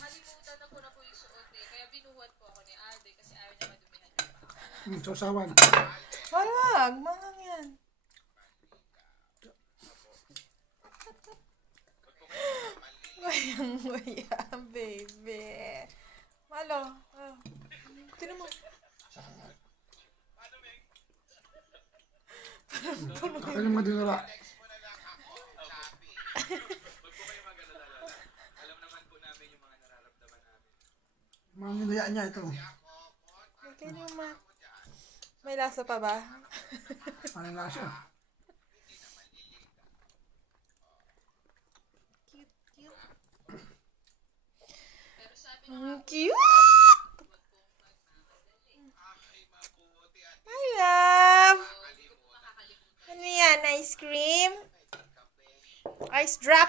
Makalimutan na ko na po yung suot eh. Kaya binuhat po ako ni Ate kasi ayaw niya madumihan yung paa. Sausawan. Wag, mangang yan. Bayang-bayang, baby. Malo. Tinan mo. Kaka yung madinura. Alam naman po namin yung mga nararamdaman namin. Mga minuya niya ito. Okay naman. May lasa pa ba? Anong lasa? Cute, cute. Pero sabi Ang cute! My love! Ano yan? Ice cream? Ice drop?